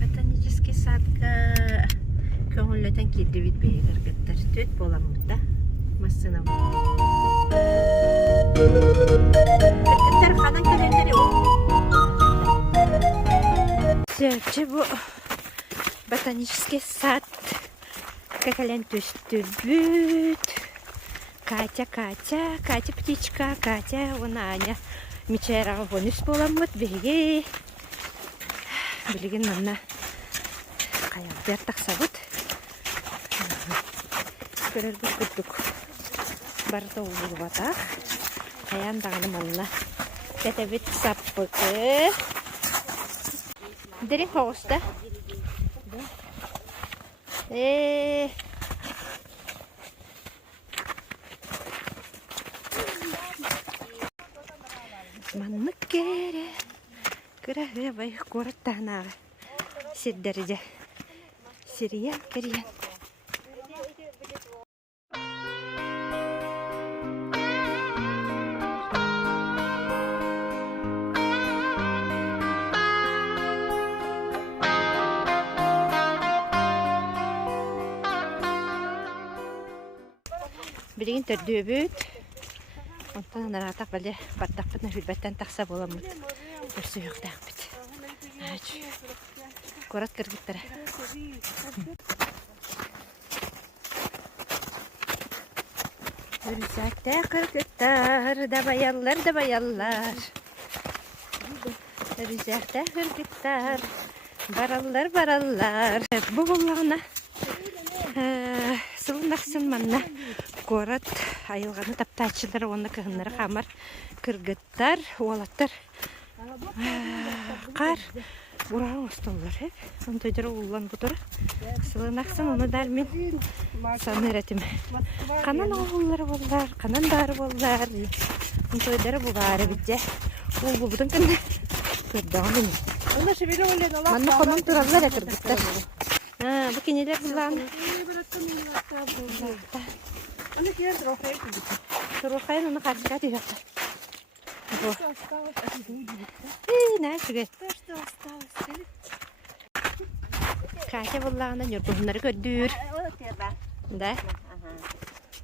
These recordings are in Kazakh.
Ботанический садка көңіллөтен келді бит бейгер гыттар төт боламытта массына гыттар ханан келендери Сәрчі бұ ботанический сад какален төстүрбүт Катя птичка, Катя, вон Аня мечайраға бонус боламыт беге білген манна қаяқтар тақсабыт көрербіз күрдік барда ұлығы батақ қаяндағыны манна кәтәбет саппықы дәрі қоғыста манны кере кырағы бай қорыттағынағы сердерде сериян кериян Білген түрді өбіт онтан анаратақ бәлі баттақпытны хүлбәттен тақса боламыд үрсі өқтақ біт көрат кіргіттірі үрсәкті кіргіттар да баяллар үрсәкті кіргіттар бараллар бұл болағына сылынақсын манна город айылғаны таптачылары оны кығынлары қамар кыргыттар олаттар қар бұрағын ұсталылар он тойдары ұлан бұтыры сылынақсын оны дәрмен саны әретім қанан оғылары болар қанан бары болар он тойдары бұғары бітте ол бұбыдың кінді көрдіғын манна қонын тұралар әкіргіттар bu kendiler bulan. Onu kiyer Трохай onu karşıya diyecekler. Bu. Ne çıkıyor? Kaça bulandan yurt bunları gördür. Da.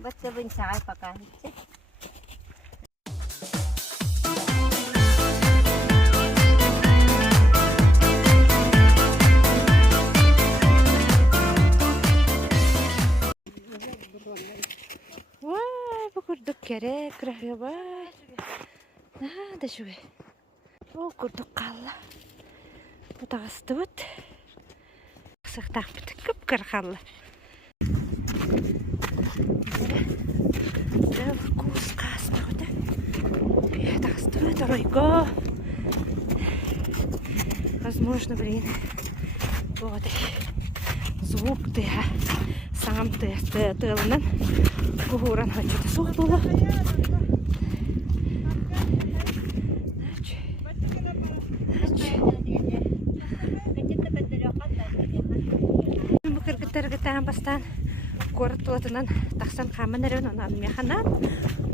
Baca bin saat pakai. Vay, bu kurduk kere kırıyor vay. Da şöyle. Bu kurduk kalla. Bu da astıvıt. Sıktak bitik kıpkır kalla. Böyle kuz kasma orada. Bir da astıvıt oraygo. Возможно, блин. Вот. Звук ты. Сам ты тылынан кугуран хочет сух было. Bu kırgıtlargıtan bastan koruttulatından taksan kamanların ondan mekanan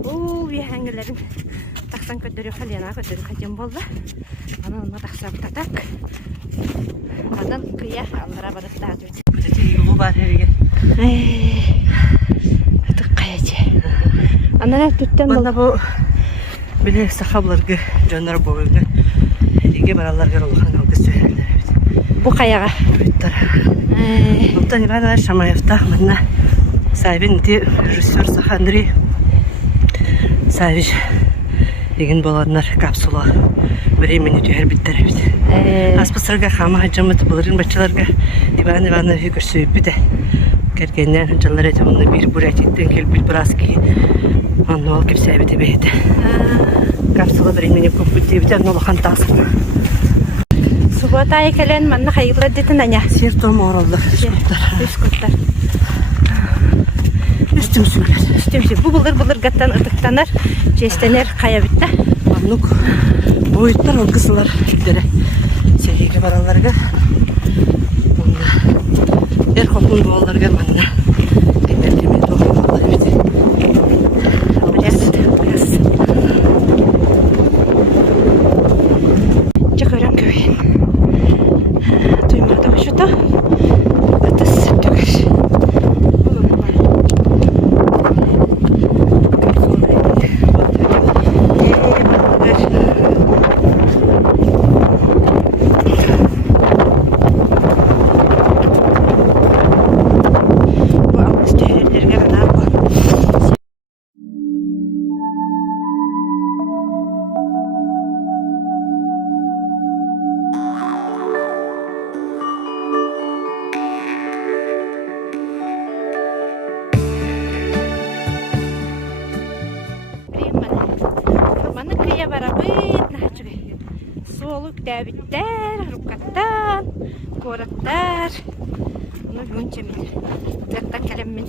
bu vihangilerin taksan kötürü kalyana kötürü kaçın bolda. Ona taksan tatak. Adan kıya allara barık dağıtıyor. Bu var herige. Это каяче. Анара туттан бана бу биле сахабларга жанар болга. Эриге бараларга улхан алгы сөйләр бит. Бу каяга. Буттар. Буттан Иван Шамаевта мына Сабин ди режиссер Сахандрий Савич деген боланнар капсула времени түйер биттер бит. Аспасырга хама жамыт булырын бачыларга Иван Иванович көрсөйүп бит. Кергеннен жаллар этемны бир бурятиктен келбил браски. Анны ал кепсе бите бейди. Капсула времени көп бит, анны тасын. Субота экелен манна хайгылар детин аня. Сертом оролдук. Үскөттөр. Үстүм сүйлөр. Бу булыр гаттан ытыктанар, жестенер кая битте. Аннук боюттар ол кысылар дере. Сегеге бараларга. Эр хопун болларга манна. Демертеме тоолар бит. Чакырам көйүн. Soluk dəbitlər, rukattan, koratlar. Bunu günce min. Tırttan kalem min.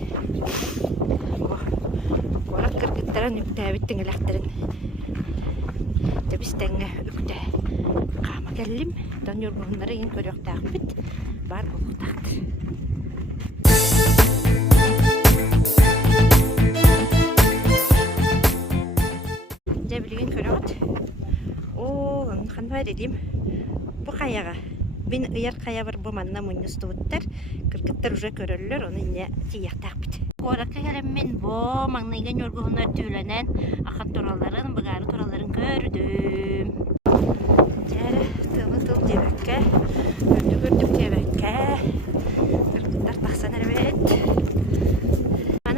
Korat kırgıtların üktəbittin eləxtirin. Təbistəngə üktə. Qama gəllim. Dan yorgunları yin körüq təqbit. Var buluqtaqdır. Cəbilgin körüqt. Oğlan, xanvar edeyim. Bu qayağa. Ben ıyar qaya var bu manna munyustu uttar. Kırgıtlar uca körürler, onu yine tiyaq təqbit. Korakka gələm men bu mağnaygan yorgunlar tüylenen axat toraların, bıgarı toraların gördüm. Jәрі тыл тебәккә, үрдік тебәккә. Кыргыттар тақсан әрбет.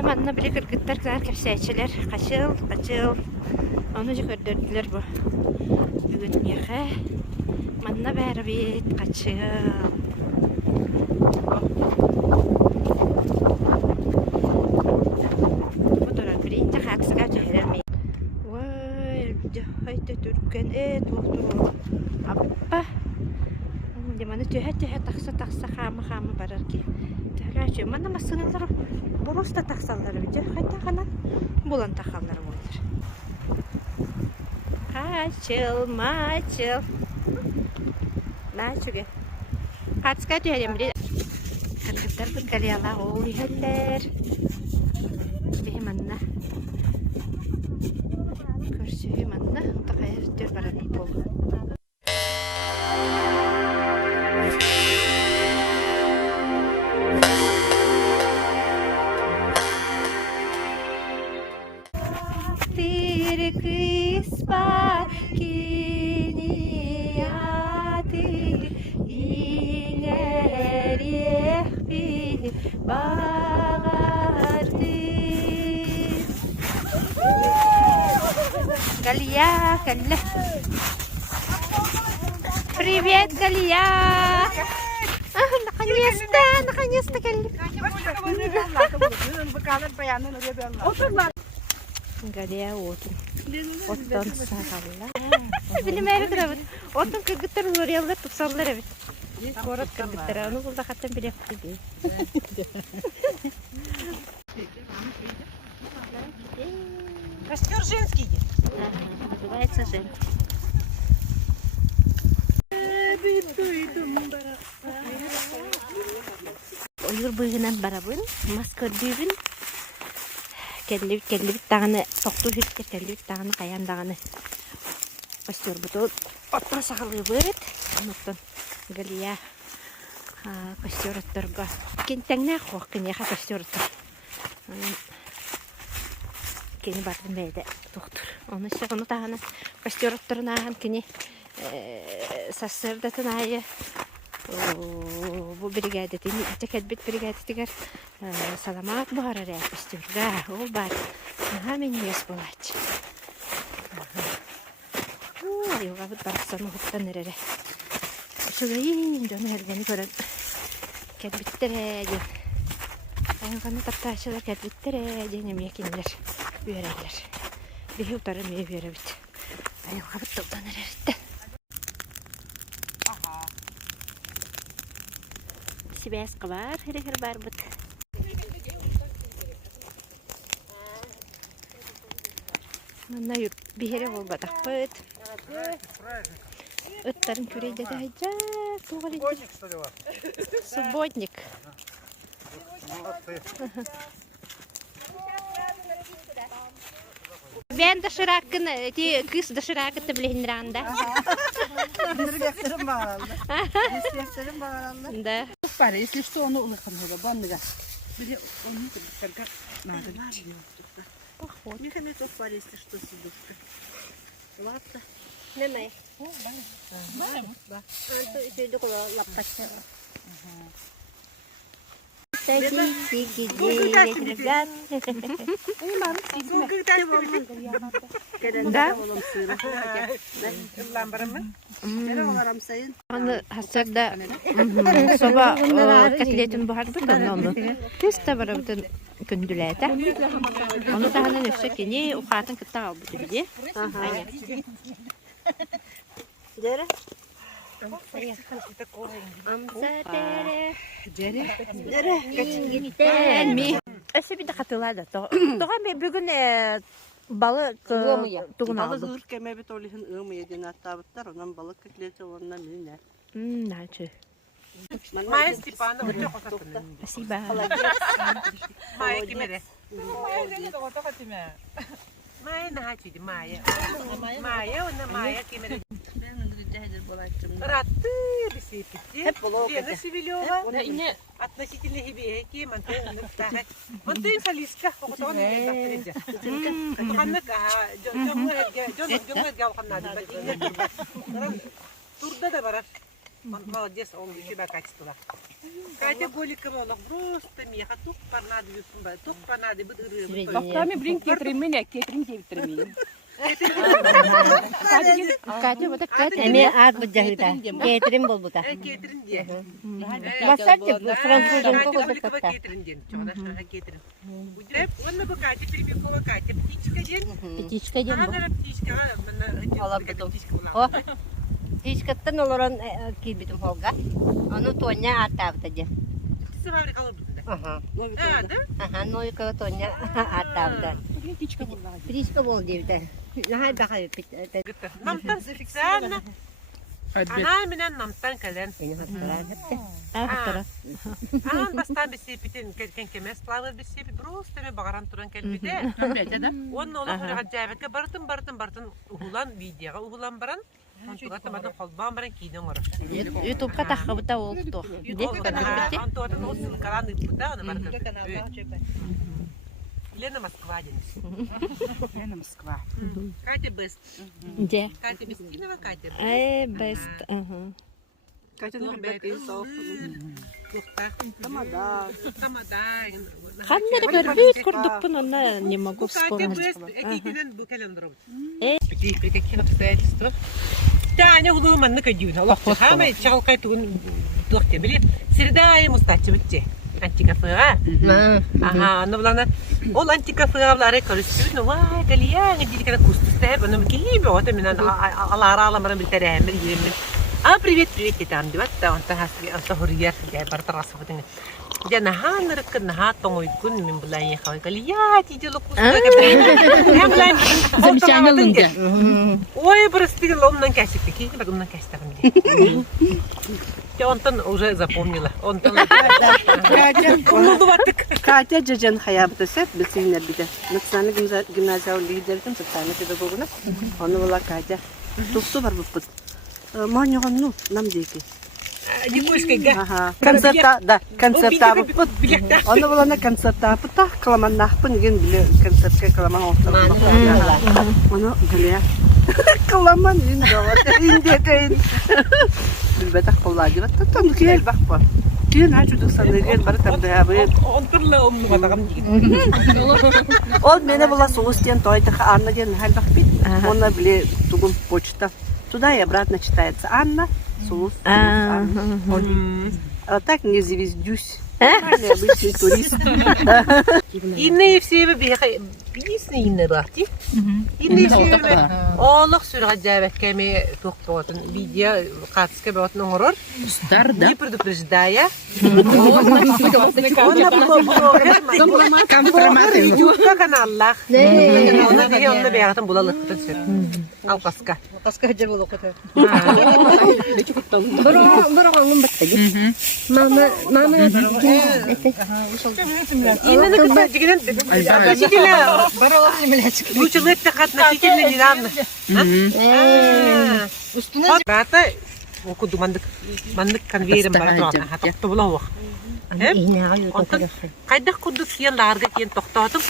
Манна біле кыргыттар кәр кәпсәйчелер. Қачыл. Оны жы көрдірділер бұ. Бүгін меқі. Манна бәрі бет қачыл. Бұ тұрар бірейінді қақсыға жәрермей. Haydi Türk'ün doktoru appa dimana tühet taksa xama barar ki tühraçı mana masınlar borusta taksalları bice hayta kanan bulan takalları olur kaçıl maçıl naçıge kaçka tühelim bir kırgıtlar bu kaliyala oluyorlar behimanna Sühümanna, takayır dört baranlık oldu. Tere kız var kini adı inerih bir bağırdı. Галия, Галя. Привет, Галя. Наконец-то, Галя. Галя, отын. Оттан сағалла. Білмәйбі тұрабыд. Отын кіргіттер ұлырелдер тұпсалылар әбіт. Корат кіргіттер. Оны бұлда қаттан білек күді. Костер женский. Называется женский. Oyur bıyığından barabın, maskör büyübün. Kellibit dağını, toqtu hütkер kellibit dağını qayan dağını. Kostör budu, ottan sağlığı bıt. Onuttan Galiya kostör otturga. Kentengna qoq, kenyaqa kostör ottur. Kini bardım beyde doktor. Onu işte onu dağını kostör otturun ağın kini sassırdatın ayı. Bu brigadetin, ceketbit brigadetiger salamat bu araya kostörga. O bar. Hemen yes bulaç. Yoga bu barsanı huktan nereye. Şurayı canı hergeni gören. Ketbittere. Ayağını taptaşlar ketbittere. Cenem yekinler. Üyeler. Bir utarım iyi bir bit. Ayağını kapattıktan nerede? Sibes kabar, her barbut. Mana bir yere bol batak put. Ötlerin küreyde de hayca. Субботник, что ли, у вас? Субботник. Ben dışarıkın, kız dışarıkın bilhinranda. Dırgaklarım bağlandı. Dırgaklarım bağlandı. Da. Var, если что, onu ılıkın hava, bandıga. Bir de onu kanka надо. Поход. Механизм var, если что, сидушка. Ладно. Ne mi? Var. Da. Şöyle kola laptaçı. Да? Аны хасырда соба котлетін бұхар бұдан оны. Теста бары бұдан күнділәді. Оны тағынан өсі кені ұқатын күтті ал бұды біде. Dere. Öse bir de katılada. Doğan bir bugün balık tuğun Balık aldım. ığır keme bit olihin ığımı yedin hatta bitler. Ondan balık kitleti ondan birine. Naçı. Майя Степанова, что хотите? Спасибо. Майя кимеде? Майя нахачиди, Майя. Майя, она Майя кимеде? Ратты, бисипити. Лена Севилева. Относительно хибеки, Монтейн Салиска, Окутон, Турда да бараш. Молодец, он у тебя качество. Катя Голикова, она просто меха, тук понады, Бактами блин кетирин кетирин. Катя вот так Эми ат буджахыта. Кетирин болбута. Кетерин де. Басатчы французун Катя кого Голикова тапта. кетерин ден. Чона кетерин. Удеп, он бы Катя Перемякова, Катя птичка ден. Птичка дем бу. Она птичка, Алап бутум. О. Птичкаттан олорон кирбитим холга. Аны тоня аттабыта де. Птица фабрикалы бутында. Ага. Да? Ага, нойка тоня аттабыта. Птичка бол дебита. Нахай бахай пит. Намтан специально. Она меня намтан кален. Анан бастан бисепитин кеткен кемес плавер бисепит просто ме багаран туран келбиде. Он ола хурага жабекке бартын ухулан видеога ухулан баран. Антугата батын холбан баран кийден ора. Ютубка тахабыта олукту. Антугата носил калан ипута ана баркан. Лена Москва денис. Лена Москва. Катя Бест. Где? Катя Бестинова, Катя. Бест. Ага. Катя не бекин соф. Тухта. Тамада. Тамада. Ханнер көрбүт курдукпун, она не могу Катя вспомнить. Бест. Экикинен bu календаром. Э. При каких обстоятельствах? Таня улугуман накадюна. Лохта хама чалкай тугун дохте били. Среда ему стачы битти. Антикафега. Ага, ну влана. Ол антикафега вларе көрүстү. Ну вай, галияң дидикана кустустер. Баны кийби ота менен алара аламаран билтерем биргемин. А привет, детам. Диватта онта хаски онта хурияр гай бартарасы бутин. Жана ханырык наха тоңойгун мен булай яхай галия тидело кустага. Я булай. Замечание лунга. Ой, прости, ломнан касетки. Кийби багымнан кастагым. Я онтан уже запомнила. Онтан. Катя Джаджан хаябыта сет билсинер биде. Национальный гимназия лидердим социальный педагогуна. Оны була Катя. Тусту бар буппут. Маньяган ну нам дейки. Дикуйскайга. Ага. Концерта, да, концерта буппут. Оны була на концерта буппут. Каламаннахпын ген биле концертке каламан орталык. Оны галия. Каламан ин дават. Индекейин. Билбетах коллади бат. Тон кел бакпа. Кин хачудук саныгел бар тамдабы. Онтырла омну батагам диген. Ол мене була соустен тойдах Анна ген халбах бит. Она биле тугун почта. Туда и обратно читается Анна, Сулус. А так не завездюсь. Обычный турист. Инне все бехай. Бисне инне бахти. Инне все. Олох сүрга жабек кеме тохтотун видео катска ботун орор. Не предупреждая. YouTube каналлах. Оны деген оны бягатын булалыктын сөп. Алкаска. Каска жер болуп ката. Бұрағын бітті. Мама Инне кыта дигенен относительно училетте относительно недавно. Брата окуду мандык конвейерим бар турган. Хатакты була Кайдак кудук сиен ларга тиен токтотун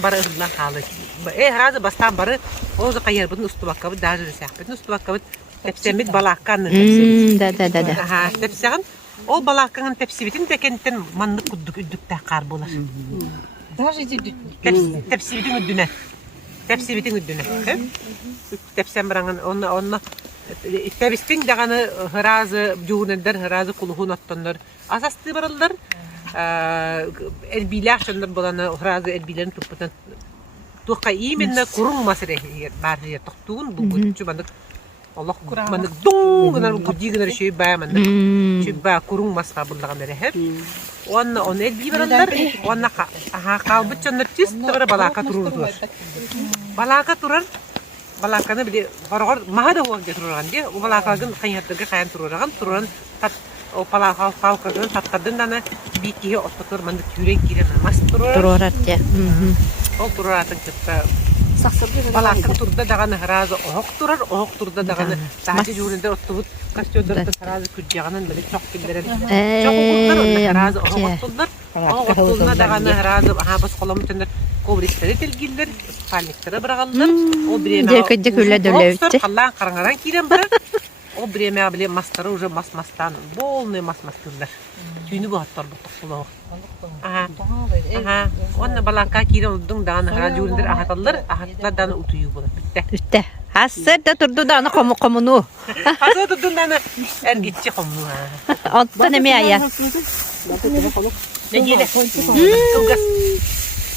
бары ырылан калы. Разы бастан бары озы кайер бутун устубакка бут даже сяхпытын устубакка бут тепсемит балакканы тепсемит. Да. Ага, тепсеген ол балакканын тепсибитин текенттен мандык кудук үддүктэ кар болар. Даже Тепсибитин үддүнө. Тепсем бараңын онна тепстин даганы разы жуундар, разы кулухун оттондар. Асасты барылдар. Элбилер шондар боланы разы элбилерин туппутан тука именно курун масыре бар жер токтуун бу бутчу бандык Allah manık dong gınar gudi gınar şey baya manık. Şey baya kurung masla bullagan beri hep. Onu el bir verenler, onu kalbı çanlar çiz, tıvara balaka tururdular. Balaka turar, balakanı bile var mahada huwa getiruran diye, o balakagın kaynattırga kayan tururan tat o balaka kalkagın tatkadın dana bitiye otlatır manık yürek giren mas turar. Tururat ya. O tururatın kıtta. Balaka turda dağını razı oğuk turda dağını sadece jurinde otubut kaçıyordurdu razı kücağının böyle çok güllerin. Çok oğuklar onun razı oğuk turlar. Oğuk turuna dağını razı bas kolum tünler kovrisleri tilgiller, spalnikleri bırakallar. O bireme oğuklar kallan karangaran kiren bırak. O bireme bile masları уже mastan bolne masmastırlar. Tüyünü bu hatlar bu topluluğu. Onu balaka kiren oldun dağını razı jurinde ahatallar, ahatlar dağını utuyu bulur. Bitti. Üste. Hasır da turdu da ana komunu. Hasır tutun dağını ergitçi komu. Ondan emi aya. Ne diye? Kılgaz.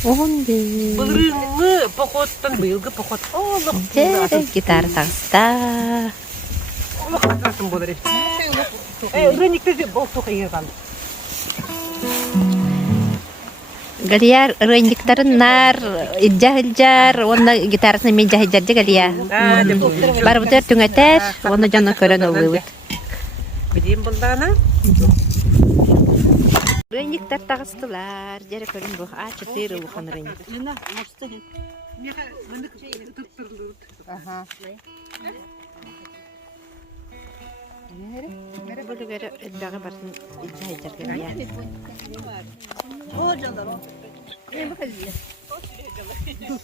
Onde. Bılırını pokottan bıyılgı pokot. Allah. Jere gitar tasta. Allah katırsın bu deri. Öğrenikte de bol toka yer kaldı. Galiyar rendiktaren nar ijah-ijah ona gitarasını men ijah-ijah galiya. Barbuter tüngeter ona jana kören oluyor. Bileyim bunlarına. Rendiktar tagastılar. Jere kören bu. A4 bu kan rendik. Aha. Böyle göre dağa barsın ijah-ijah galiya.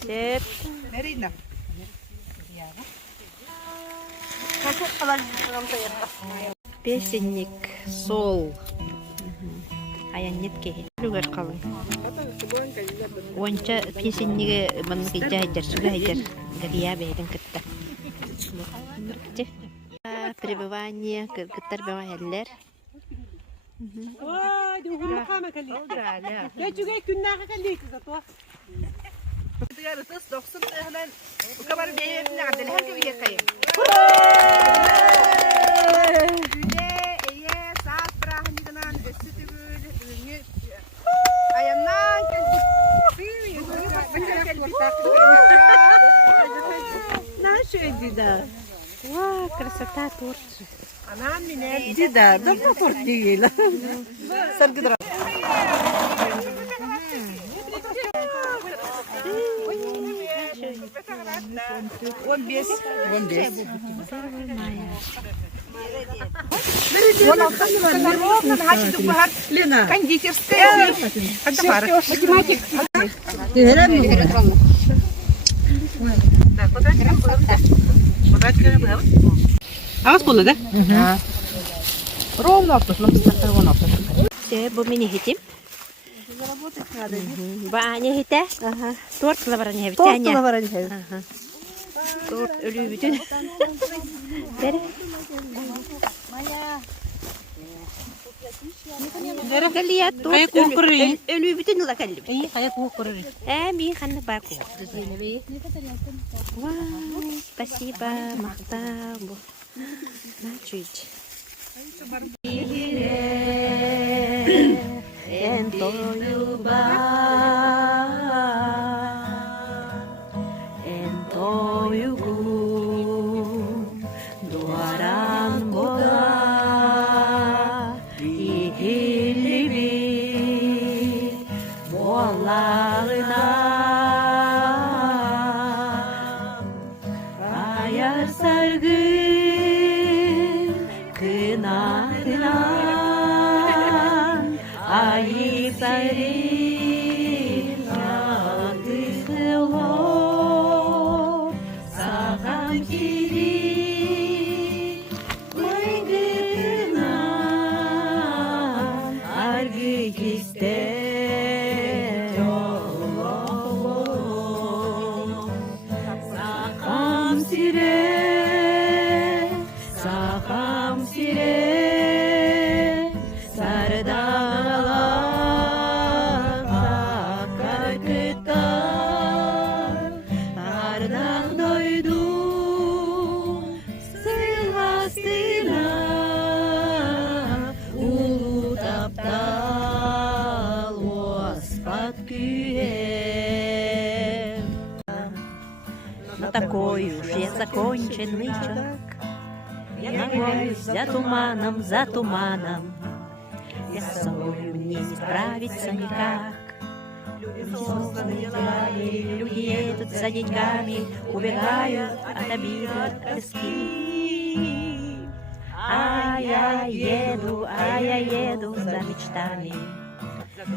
Sep. Nerina. Песенник сол. Аянет ке. Люгер калын. Онча песенниге маны ижайдар сугайдар. Гия бейдин кытта. Пребывание кыргыттар бавайлар. Vay, de hulu kama kalli. Ya juga kunna kalli zato. Diğer ıs 90 hemen bu kadar değerli adel her gibi geçeyim. Güne saat brahmidan desitgül ünlü. Ayağından geldi. Наша деда. Вау, красота торт. Anam mine. Деда, давно торт не ела. Саргидра. Лена. Кондитерская. Математик. Ağız bolu da. Ровно автошла, ровно автошла. Те, бу мини хитим. Баня хите. Торт лаварани хевте. Торт лаварани хевте. Торт ölü bütün. Bere. Galiya торт ölü bütün la kalli. İyi, hayat bu kurur. Mi xanna baku. Вау, спасибо, мақтау. На чуть. закопченный чудак. Я гонюсь за туманом, за туманом. Я с собой мне не справиться никак. Люди собственными делами, люди едут за деньгами, убегают от обиды, от тоски. А я еду за мечтами,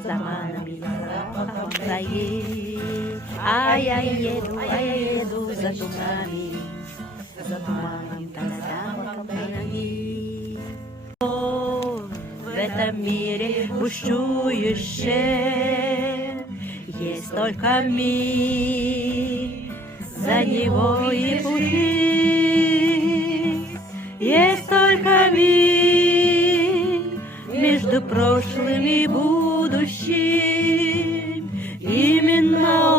за манами, за запахом заи. А я еду за туманами, за туманом, за ноги. В этом мире бушующее есть только мир, за него и пути. Есть только мир между прошлым и будущим. Именно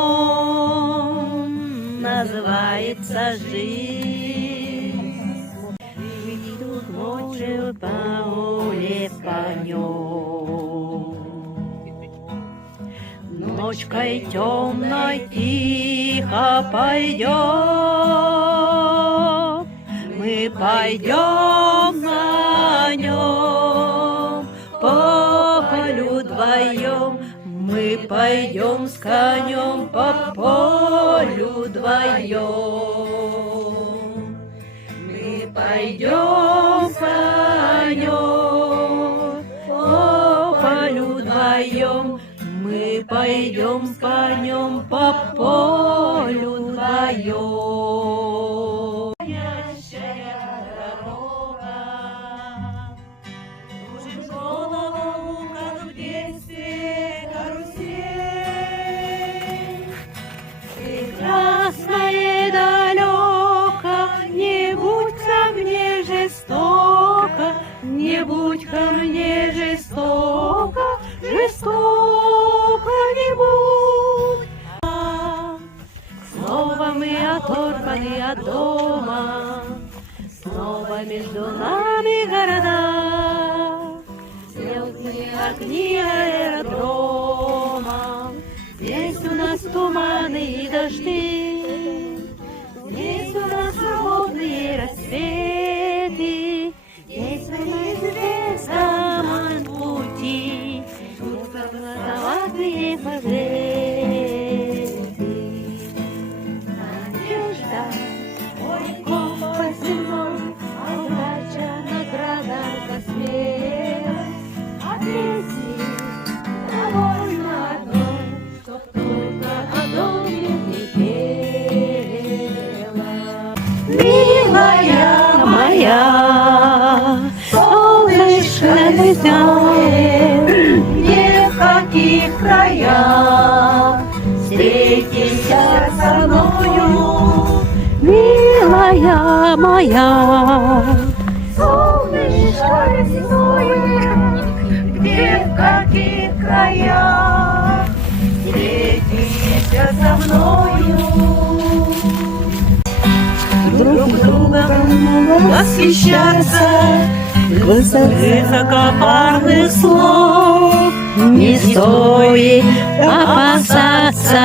он называется жизнь. Идут ночью по нем. Ночкой темной тихо пойдем. Мы пойдем на нем по полю вдвоем. Мы пойдем с конем по полю вдвоем. Мы пойдем с конем по полю вдвоем. Мы пойдем по нем по полю вдвоем. Горящая дорога, кружит голову, как в детстве карусель. Прекрасное далеко, не будь ко мне жестоко, не будь ко мне жестоко, жестоко не будь. Снова мы оторваны от дома, снова между нами города, звездные огни аэродрома. Здесь у нас туманы и дожди, здесь у нас свободные рассветы, здесь мы неизвестном пути, золотые победы. Надежда, ой, по земной, а удача, награда за смерть. Отнеси довольно одной, чтоб только о доме не пела. Милая моя, солнышко летает, не в каких краях, встретися со мною, милая моя. Солнышко рисует, где в каких краях, встретися со мною. Друг другом восхищаться, высокопарных слов не стоит опасаться.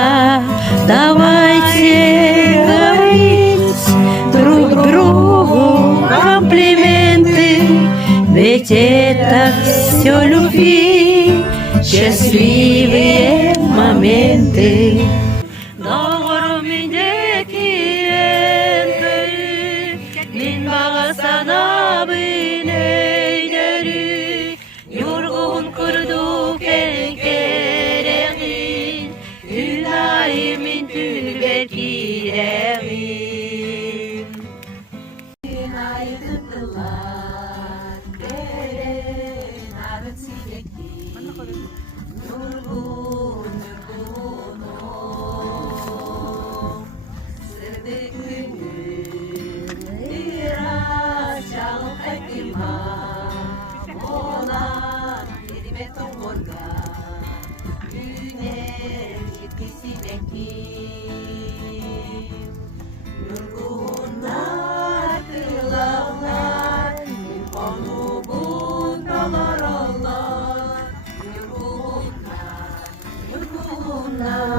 Давайте говорить друг другу комплименты, ведь это все любви, счастливые моменты. Now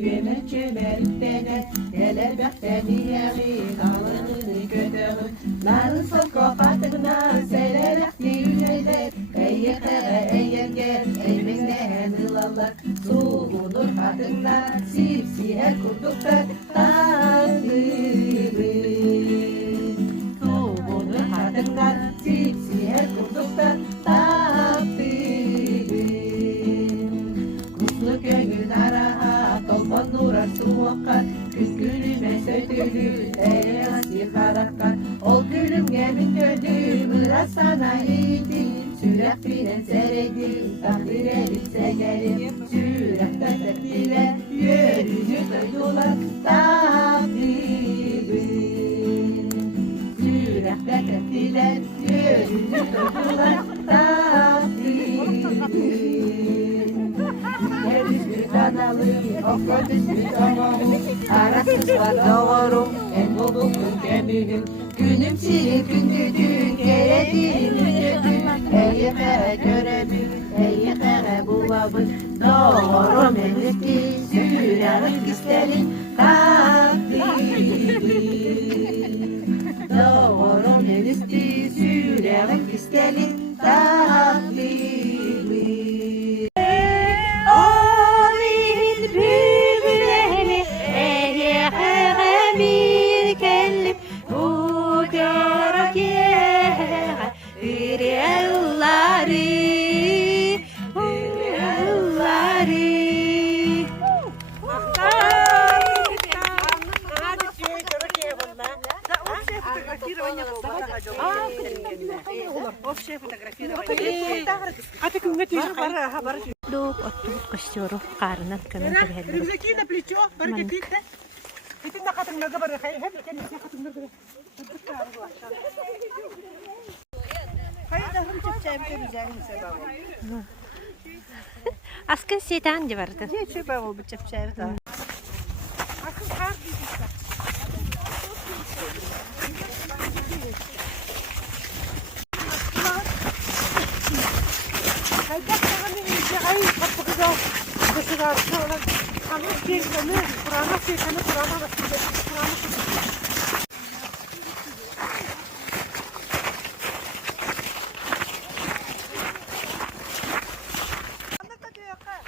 Üyeme çömerikten Hele bekteni yerin Alını kötürün Narı sol kopatına Selerek düğüneler Eyyekere eyyergen Eymekten ılallar Soğunur kadınlar Sipsiyer kurduklar Takdiri Soğunur kadınlar Sipsiyer kurduklar Takdiri Kuzlu gönül araha Tolman nurar suvakkar Küz gülüme sötülü Ey asir karakkar Ol gülüm gelin gönlüm Iras sana iyiydi Sürek bilen sereydi Takdir edilse gelir Sürekten tekdiler Yörünü duydular Takdiri Sürekten tekdiler Yörünü duydular Takdiri Her üstü kanalım Okul üstü tamamım Arasız var doğrum En bobukun geminim Günüm silip gündüdün Kerediğim ündüdün Eyi kere göremim Eyi kere bulabın Doğrum en üstü Sürerim kistelin Takdiri Doğrum en üstü Sürerim kistelin Takdiri Дук оттук костюру карынан кынан тәбәлләр. Рюкзаки на плечо, баркетите. И ты на хатыңнага бар, хай кен хатыңнага. Hayırdır çiçeğim de güzelim sebabı. Аскын сетан ди барды. Ne çöpe bu çiçeği de.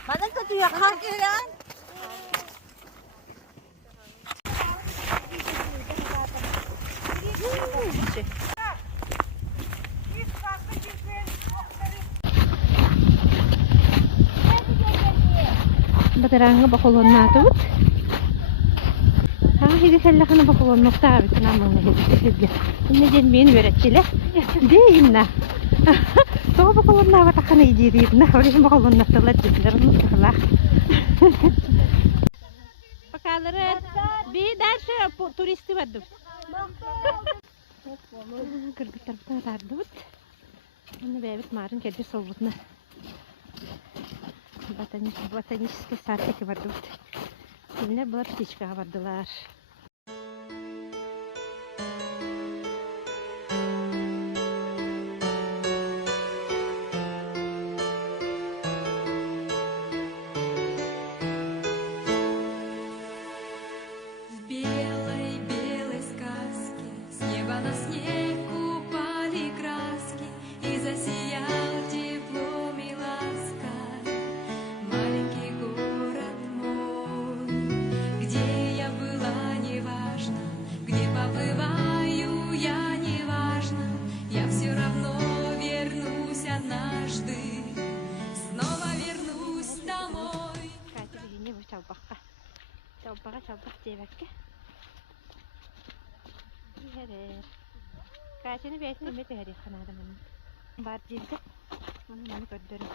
Bana kötü yakar gelen. Bataranga bakolonna tut. Ha hidi sellakana bakolonna tabi tanamın hidi. Ne den beni öğretçile. Deyinna. Sonra bakolonna batakana idiriyna. Oraya bakolonna talat dediler mutlaka. Bakalları bir derse turisti vardı. Kırgıtlar vardı. Bunu bebek marın kedi solutna. Ботанический садик вардут. Şimdi bunlar птичка vardılar. В белой-белой сказке с неба на снег упали краски и засиял теплом и лаской маленький город мой. Где я была, неважно, где побываю я, неважно, я все равно вернусь однажды, снова вернусь домой. Çalbak devekke. Yerer. Kaçını bekle mi tehri kanada benim. Var cilde. Onu bana gördürüm.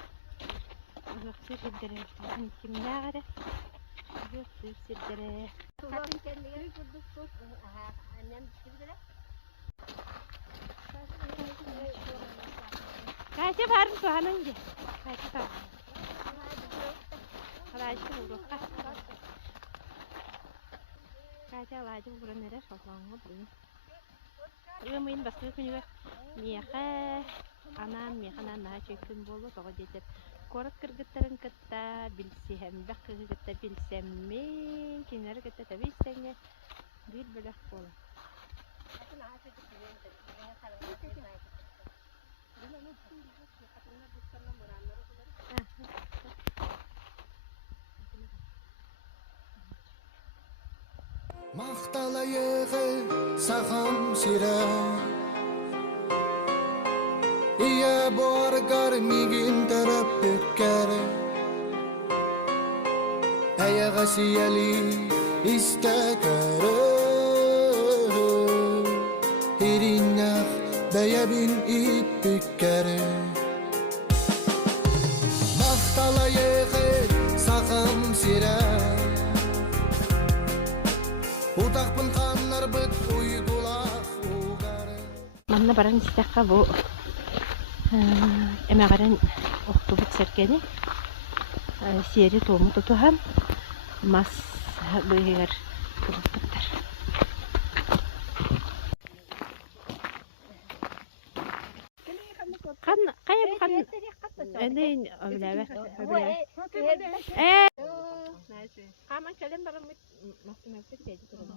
Uzakçı sirdere. Hani kimlere? Uzakçı sirdere. Kadın kendini kurduk tut. Annem sirdere. Kaçı var mı soğanınca? Kaçı var. Kaçı vuruk. Kaçı alacağım buranın nereye şoklanma bunu. Ömün bastığı günü miyaqa anam miyaqanan daha çökün bolu toğa dedir. Корот кыргыттарын кытта билсиһэм бак кыргытта билсеммин кинер кытта табистеңе бир бөлөк болу. Мақталайығы сақам сира Ия боргар мигин тарап өткәрі Аяға сияли истәкәрі Ириннах бәйәбин ит бүккәрі Мақталайығы сақам сира Утақпын қаннар бұт ұйғылақ ұғары Манна баран истәкка бу эмәгәрен оқтубут серкени сиери тому тутуһан мас быйгар куруттар. Кайым элин öbülebe. Каман келем барам максималдык дейди турам.